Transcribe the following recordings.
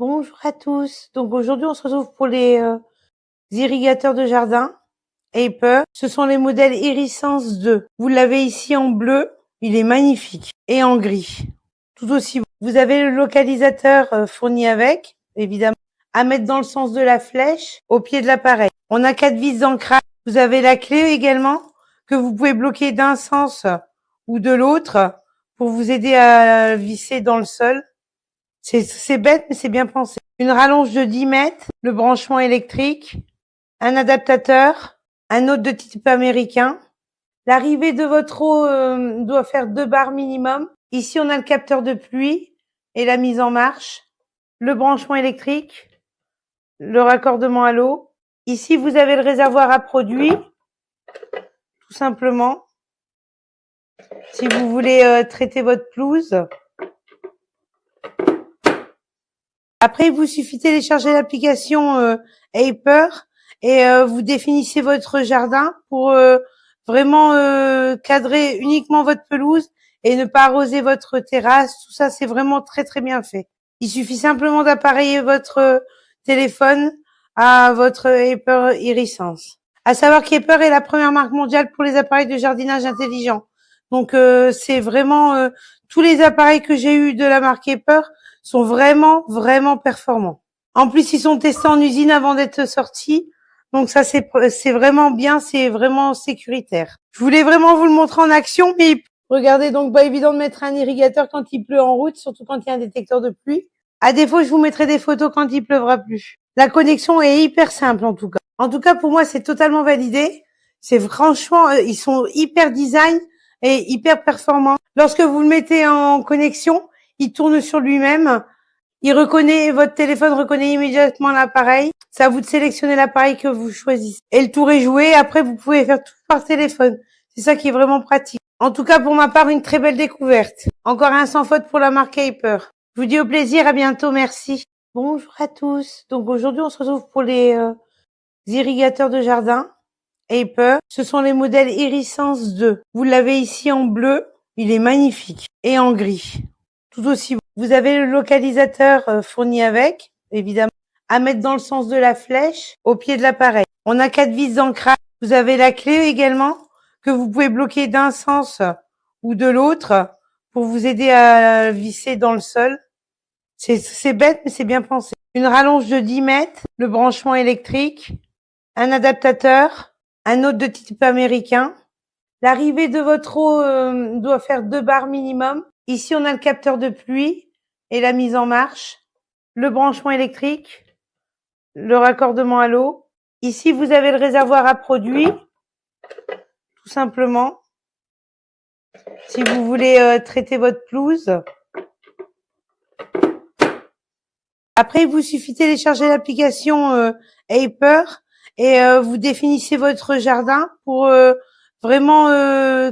Bonjour à tous. Donc aujourd'hui, on se retrouve pour les irrigateurs de jardin Aper. Ce sont les modèles Irisens 2. Vous l'avez ici en bleu Il est magnifique et en gris. Tout aussi beau. Vous avez le localisateur fourni avec, évidemment, à mettre dans le sens de la flèche au pied de l'appareil. On a 4 vis d'ancrage. Vous avez la clé également que vous pouvez bloquer d'un sens ou de l'autre pour vous aider à visser dans le sol. C'est bête, mais c'est bien pensé. Une rallonge de 10 mètres, le branchement électrique, un adaptateur, un autre de type américain. L'arrivée de votre eau doit faire 2 bars minimum. Ici, on a le capteur de pluie et la mise en marche, le branchement électrique, le raccordement à l'eau. Ici, vous avez le réservoir à produits, tout simplement. Si vous voulez traiter votre pelouse. Après, il vous suffit de télécharger l'application Hyper et vous définissez votre jardin pour vraiment cadrer uniquement votre pelouse et ne pas arroser votre terrasse. Tout ça, c'est vraiment très très bien fait. Il suffit simplement d'appareiller votre téléphone à votre Hyper Irisence. À savoir qu'Hyper est la première marque mondiale pour les appareils de jardinage intelligent. Donc c'est vraiment tous les appareils que j'ai eus de la marque Hyper sont vraiment performants. En plus, ils sont testés en usine avant d'être sortis. Donc ça, c'est vraiment bien, c'est vraiment sécuritaire. Je voulais vraiment vous le montrer en action, mais regardez, donc pas évident de mettre un irrigateur quand il pleut en route, surtout quand il y a un détecteur de pluie. À défaut, je vous mettrai des photos quand il pleuvra plus. La connexion est hyper simple en tout cas. En tout cas, pour moi, c'est totalement validé. C'est franchement, ils sont hyper design et hyper performants. Lorsque vous le mettez en connexion, il tourne sur lui-même. Votre téléphone reconnaît immédiatement l'appareil. C'est à vous de sélectionner l'appareil que vous choisissez. Et le tour est joué. Après, vous pouvez faire tout par téléphone. C'est ça qui est vraiment pratique. En tout cas, pour ma part, une très belle découverte. Encore un sans faute pour la marque Hyper. Je vous dis au plaisir. À bientôt. Merci. Bonjour à tous. Donc aujourd'hui, on se retrouve pour les irrigateurs de jardin Hyper. Ce sont les modèles Irisence 2. Vous l'avez ici en bleu. Il est magnifique. Et en gris. Tout aussi beau. Vous avez le localisateur fourni avec, évidemment, à mettre dans le sens de la flèche au pied de l'appareil. On a 4 vis d'ancrage. Vous avez la clé également que vous pouvez bloquer d'un sens ou de l'autre pour vous aider à visser dans le sol. C'est bête, mais c'est bien pensé. Une rallonge de 10 mètres, le branchement électrique, un adaptateur, un autre de type américain. L'arrivée de votre eau doit faire 2 bars minimum. Ici, on a le capteur de pluie et la mise en marche, le branchement électrique, le raccordement à l'eau. Ici, vous avez le réservoir à produits, tout simplement. Si vous voulez traiter votre pelouse. Après, il vous suffit de télécharger l'application Hyper et vous définissez votre jardin pour vraiment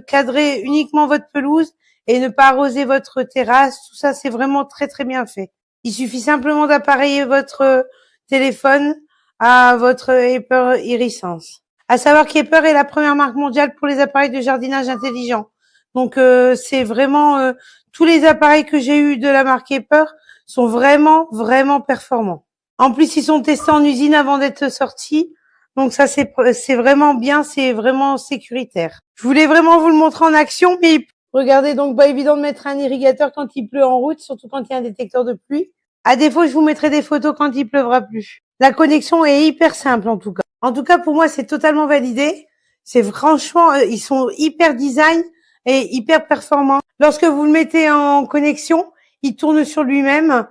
cadrer uniquement votre pelouse et ne pas arroser votre terrasse. Tout ça, c'est vraiment très très bien fait. Il suffit simplement d'appareiller votre téléphone à votre Hyper Irisence. À savoir qu'Hyper est la première marque mondiale pour les appareils de jardinage intelligent. Donc c'est vraiment tous les appareils que j'ai eus de la marque Hyper sont vraiment performants. En plus, ils sont testés en usine avant d'être sortis. Donc ça, c'est vraiment bien, c'est vraiment sécuritaire. Je voulais vraiment vous le montrer en action, mais regardez, donc pas évident de mettre un irrigateur quand il pleut en route, surtout quand il y a un détecteur de pluie. À défaut, je vous mettrai des photos quand il pleuvra plus. La connexion est hyper simple en tout cas. En tout cas, pour moi, c'est totalement validé. C'est franchement, ils sont hyper design et hyper performants. Lorsque vous le mettez en connexion, il tourne sur lui-même.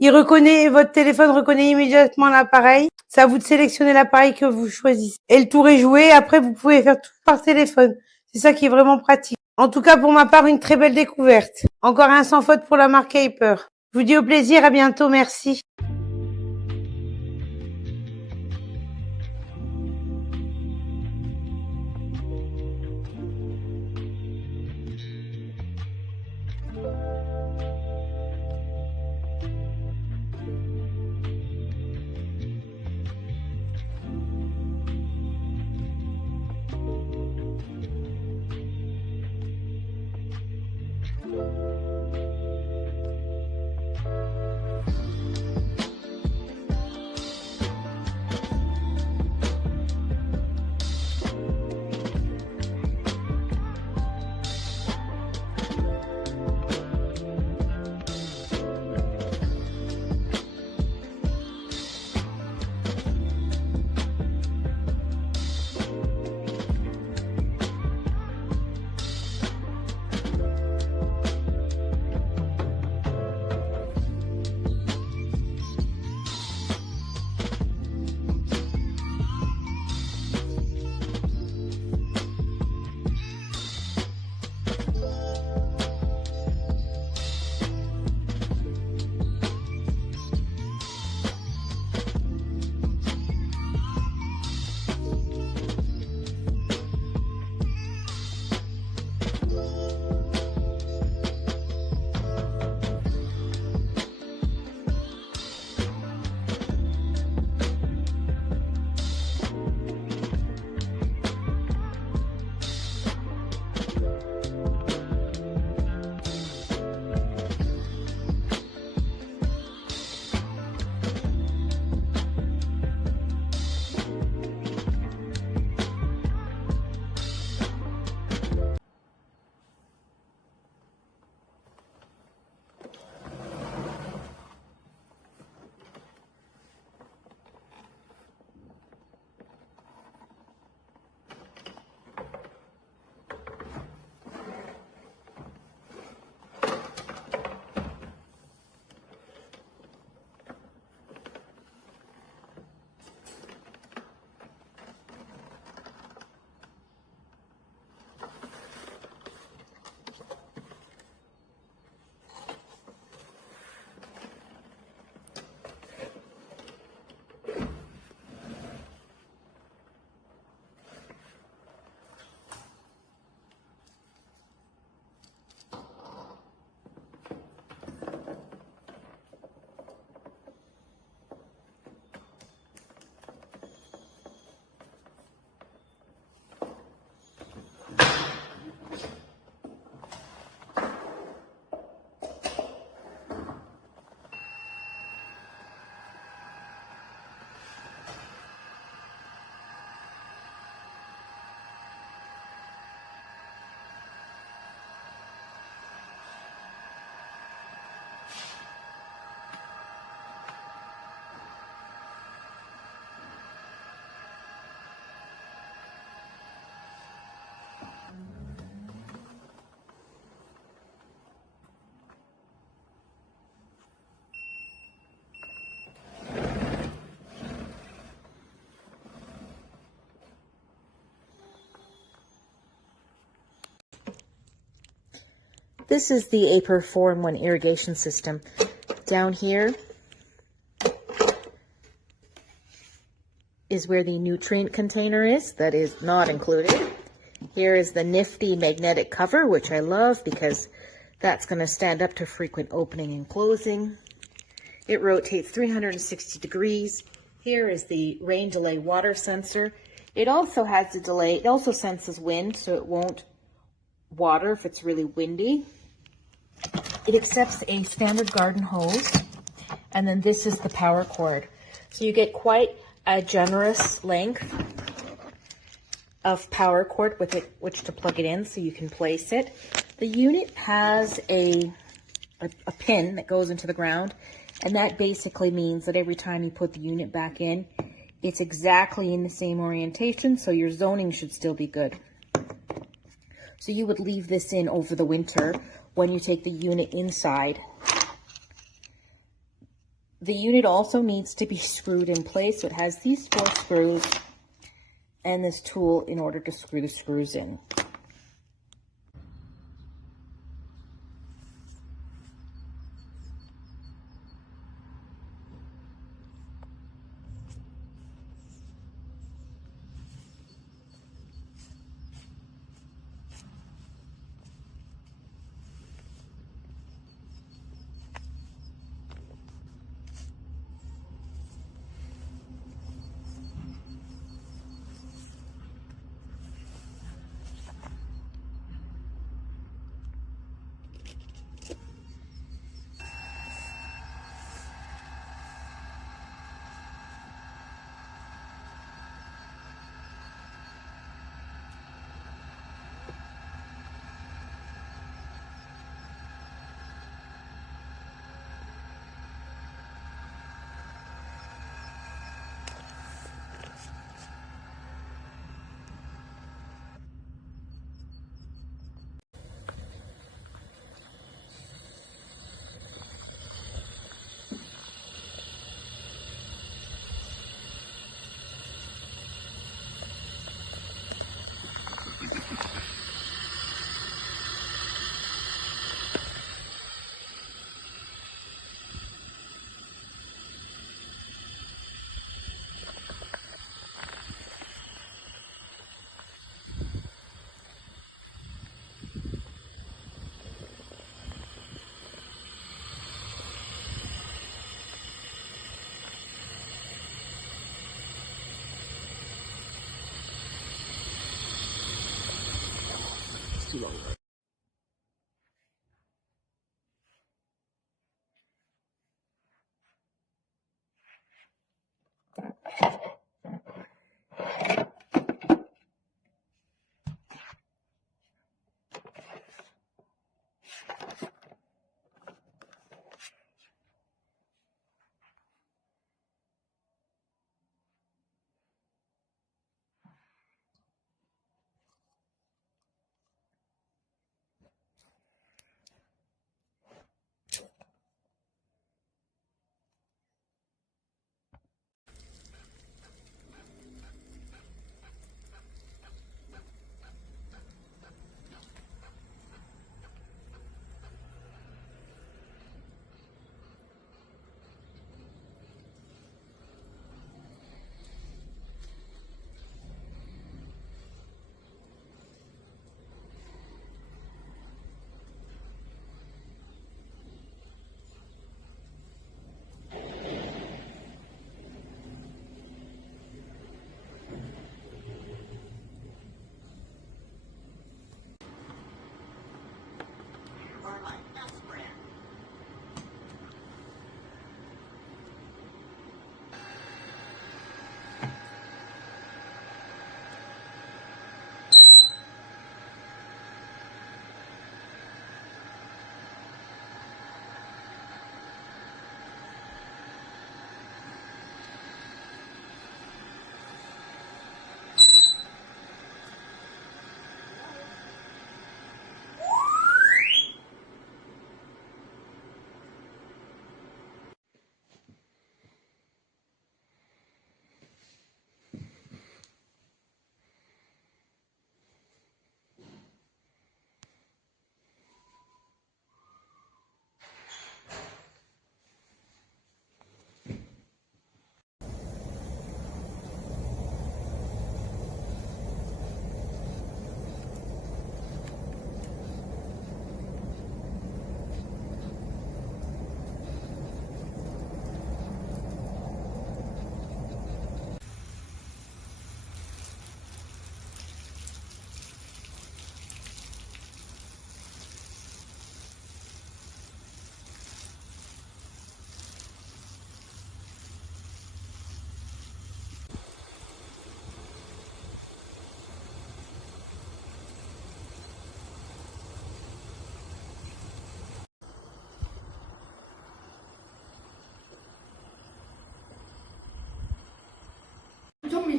Votre téléphone reconnaît immédiatement l'appareil. C'est à vous de sélectionner l'appareil que vous choisissez. Et le tour est joué. Après, vous pouvez faire tout par téléphone. C'est ça qui est vraiment pratique. En tout cas, pour ma part, une très belle découverte. Encore un sans faute pour la marque Hyper. Je vous dis au plaisir. À bientôt. Merci. This is the Aiper 4-in-1 irrigation system. Down here is where the nutrient container is. That is not included. Here is the nifty magnetic cover, which I love because that's going to stand up to frequent opening and closing. It rotates 360 degrees. Here is the rain delay water sensor. It also has a delay. It also senses wind, so it won't water if it's really windy. It accepts a standard garden hose. And then this is the power cord. So you get quite a generous length of power cord with which to plug it in so you can place it. The unit has a pin that goes into the ground, and that basically means that every time you put the unit back in, it's exactly in the same orientation, so your zoning should still be good. So you would leave this in over the winter when you take the unit inside. The unit also needs to be screwed in place, so it has these 4 screws and this tool in order to screw the screws in.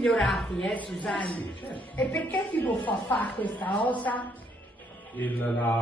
migliorati, Susanna. Sì, certo. E perché ti può far fare questa cosa? La